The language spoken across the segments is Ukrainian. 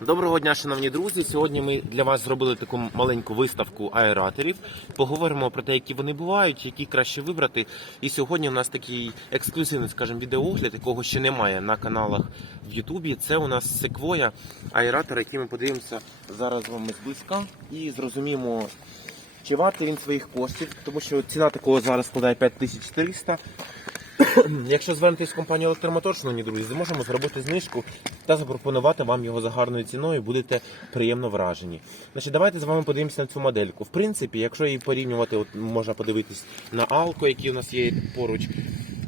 Доброго дня, шановні друзі. Сьогодні ми для вас зробили таку маленьку виставку аераторів. Поговоримо про те, які вони бувають, які краще вибрати. І сьогодні у нас такий ексклюзивний, скажімо, відеоогляд, якого ще немає на каналах в Ютубі. Це у нас секвоя аератор, який ми подивимося зараз з вами зблизька і зрозуміємо. Чи вартий він своїх коштів, тому що ціна такого зараз складає 5300. Якщо звернетесь в компанію Електромотор, шановні друзі, зможемо зробити знижку та запропонувати вам його за гарною ціною, будете приємно вражені. Значить, давайте з вами подивимося на цю модельку. В принципі, якщо її порівнювати, от можна подивитись на Алко, який у нас є поруч.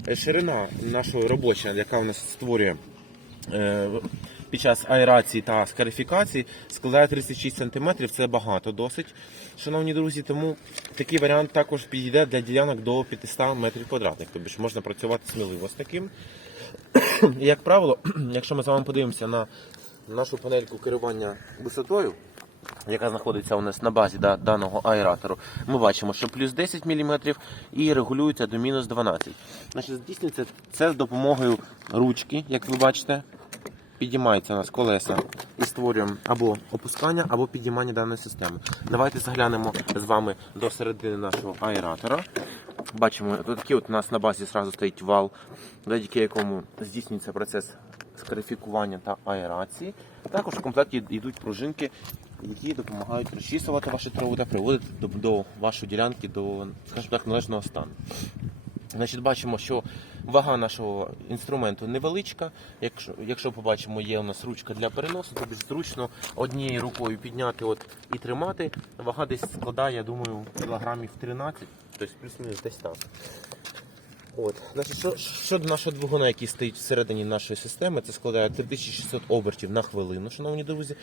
Е, Ширина нашого робоча, яка у нас створює е, під час аерації та скарифікації, складає 36 см. Це багато досить, шановні друзі. Тому такий варіант також підійде для ділянок до 500 метрів квадратних. Тобто можна працювати сміливо з таким. І, як правило, якщо ми з вами подивимося на нашу панельку керування висотою, яка знаходиться у нас на базі да, даного аератору, ми бачимо, що плюс 10 мм і регулюється до мінус 12 Значить, здійснюється це з допомогою ручки, як ви бачите. Підіймається у нас колеса і створюємо або опускання, або підіймання даної системи. Давайте заглянемо з вами до середини нашого аератора. Бачимо, тут такий от у нас на базі зразу стоїть вал, завдяки якому здійснюється процес скарифікування та аерації. Також в комплекті йдуть пружинки, які допомагають розчісувати ваші трави та приводити до, до вашої ділянки до, скажімо так, належного стану. Значить, бачимо, що вага нашого інструменту невеличка. Якщо, якщо побачимо, є у нас ручка для переносу, то більш зручно однією рукою підняти от і тримати. Вага десь складає, я думаю, кілограмів 13, тобто плюс-мінус десь так. От. Значить, що, щодо нашого двигуна, який стоїть всередині нашої системи, це складає 3600 обертів на хвилину, шановні друзі.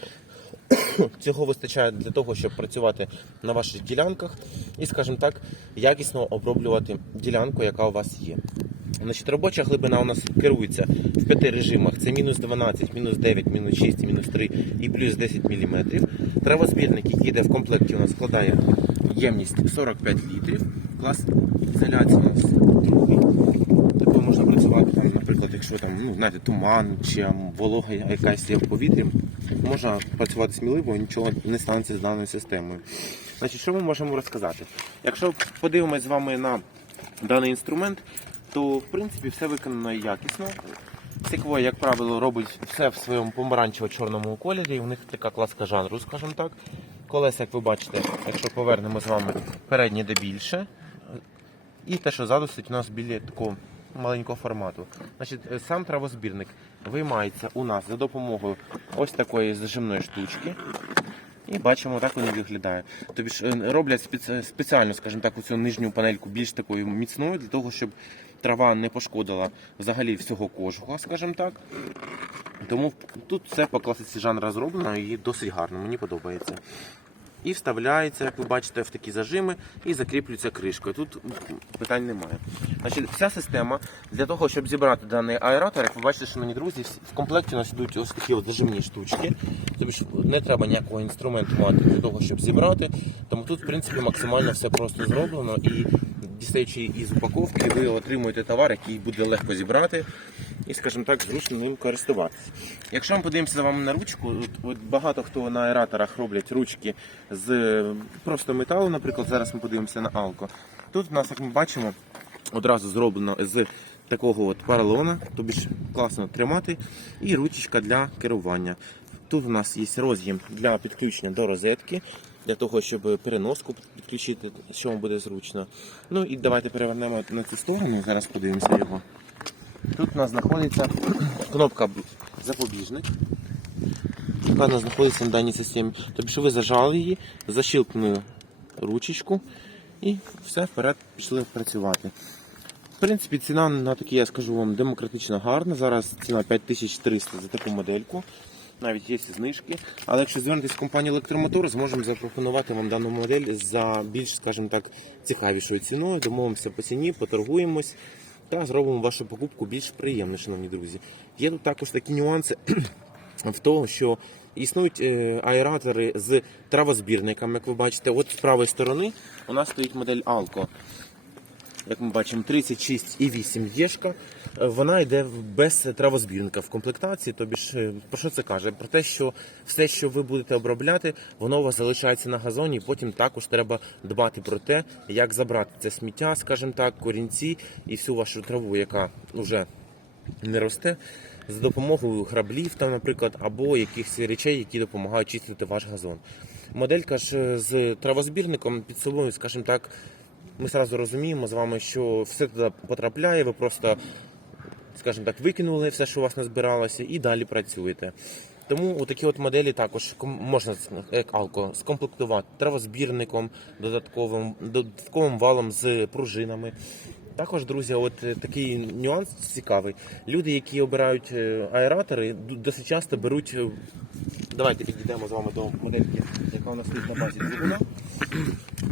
Цього вистачає для того, щоб працювати на ваших ділянках і, скажімо так, якісно оброблювати ділянку, яка у вас є. Значить, робоча глибина у нас керується в п'яти режимах: це мінус 12, мінус 9, мінус 6, мінус 3 і плюс 10 мм. Травозбірник, який йде в комплекті, у нас складає ємність 45 літрів. Клас ізоляції у нас другий. Такою можна працювати, там, наприклад, якщо там, ну, знаєте, туман чи волога якась є в повітрі, можна працювати сміливо нічого не станеться з даною системою. Значить, що ми можемо розказати? Якщо подивимось з вами на даний інструмент, то в принципі все виконано якісно. Секвой, як правило, робить все в своєму помаранчево-чорному кольорі. У них така класка жанру, скажімо так. Колеса, як ви бачите, якщо повернемо з вами переднє де більше. І те, що ззаду стоїть у нас біля такого маленького формату. Значить, е, сам травозбірник виймається у нас за допомогою ось такої зажимної штучки. І бачимо, так він виглядає. Тобі ж е, роблять спеціально, скажімо так, цю нижню панельку більш такою міцною, для того, щоб трава не пошкодила взагалі всього кожуха, скажімо так. Тому тут все по класиці жанра зроблено і досить гарно, мені подобається. І вставляється, як ви бачите, в такі зажими і закріплюється кришкою. Тут питань немає. Значить, Вся система для того, щоб зібрати даний аератор, як ви бачите, шановні друзі, в комплекті у нас йдуть ось такі от зажимні штучки. Тобто не треба ніякого інструменту мати для того, щоб зібрати. Тому тут, в принципі, максимально все просто зроблено і дістаючи із упаковки, ви отримуєте товар, який буде легко зібрати і, скажімо так, зручно ним користуватися. Якщо ми подивимося з вами на ручку, от, от багато хто на аераторах роблять ручки з е, просто металу, наприклад, зараз ми подивимося на Алко. Тут у нас, як ми бачимо, одразу зроблено з такого от поролона, тобі ж класно тримати, і ручечка для керування. Тут у нас є роз'єм для підключення до розетки, для того, щоб переноску підключити, що вам буде зручно. Ну і давайте перевернемо на цю сторону, зараз подивимося його. Тут у нас знаходиться кнопка запобіжник, яка у нас знаходиться на даній системі. Тобто, ви зажали її, защілкнули ручечку і все, вперед пішли працювати. В принципі, ціна на такі, я скажу вам, демократично гарна. Зараз ціна 5300 за таку модельку. Навіть є знижки. Але якщо звернетесь в компанію Електромотор, зможемо запропонувати вам дану модель за більш, скажімо так, цікавішою ціною. Домовимося по ціні, поторгуємось та зробимо вашу покупку більш приємною, шановні друзі. Є тут також такі нюанси в тому, що існують е, аератори з травозбірниками, як ви бачите. От з правої сторони у нас стоїть модель Alco. Як ми бачимо, 36,8 єшка. Е, Вона йде без травозбірника в комплектації. Тобі ж е, про що це каже? Про те, що все, що ви будете обробляти, воно у вас залишається на газоні. і Потім також треба дбати про те, як забрати це сміття, скажімо так, корінці і всю вашу траву, яка вже не росте. За допомогою граблів, там, наприклад, або якихось речей, які допомагають чистити ваш газон. Моделька ж е, з травозбірником під собою, скажімо так, ми одразу розуміємо з вами, що все туди потрапляє, ви просто, скажімо так, викинули все, що у вас назбиралося, і далі працюєте. Тому у такі от моделі також можна як алко скомплектувати травозбірником, додатковим, додатковим валом з пружинами. Також, друзі, от е, такий нюанс цікавий. Люди, які обирають е, аератори, досить часто беруть. Давайте підійдемо з вами до модельки, яка у нас стоїть на базі двигуна.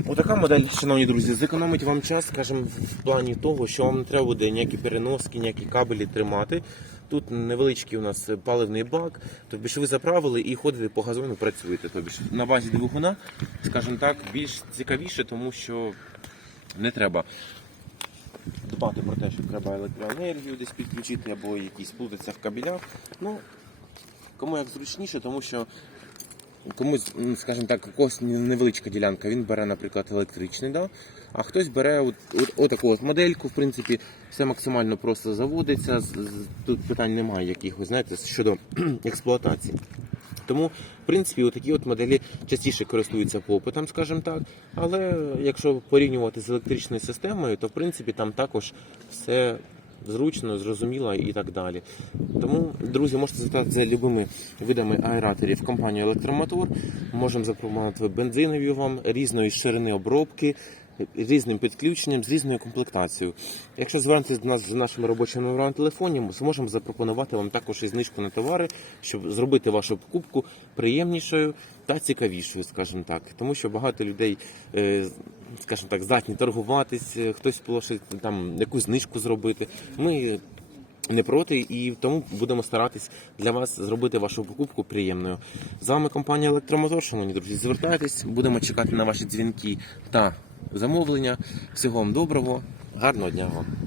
Отака модель, шановні друзі, зекономить вам час, скажімо, в плані того, що вам не треба буде ніякі переноски, ніякі кабелі тримати. Тут невеличкий у нас паливний бак, тобі ж ви заправили і ходите по газону, працюєте. Тобі ж на базі двигуна, скажімо так, більш цікавіше, тому що не треба дбати про те, що треба електроенергію десь підключити або якісь плутатися в кабелях. Ну, кому як зручніше, тому що комусь, скажімо так, у когось невеличка ділянка, він бере, наприклад, електричний, да? а хтось бере от, от, от модельку, в принципі, все максимально просто заводиться. Тут питань немає якихось, знаєте, щодо експлуатації. Тому, в принципі, такі от моделі частіше користуються попитом, скажімо так. Але якщо порівнювати з електричною системою, то в принципі там також все зручно, зрозуміло і так далі. Тому, друзі, можете звертатися за любими видами аераторів компанії Електромотор. Можемо запропонувати бензинові вам різної ширини обробки. Різним підключенням з різною комплектацією. Якщо звернетесь до нас за нашим робочим номером на телефоні, ми зможемо запропонувати вам також і знижку на товари, щоб зробити вашу покупку приємнішою та цікавішою, скажімо так. Тому що багато людей, е, скажімо так, здатні торгуватись, е, хтось просить там якусь знижку зробити. Ми не проти, і тому будемо старатись для вас зробити вашу покупку приємною. З вами компанія Електромотор, шановні друзі. Звертайтесь, будемо чекати на ваші дзвінки та замовлення. Всього вам доброго, гарного дня вам.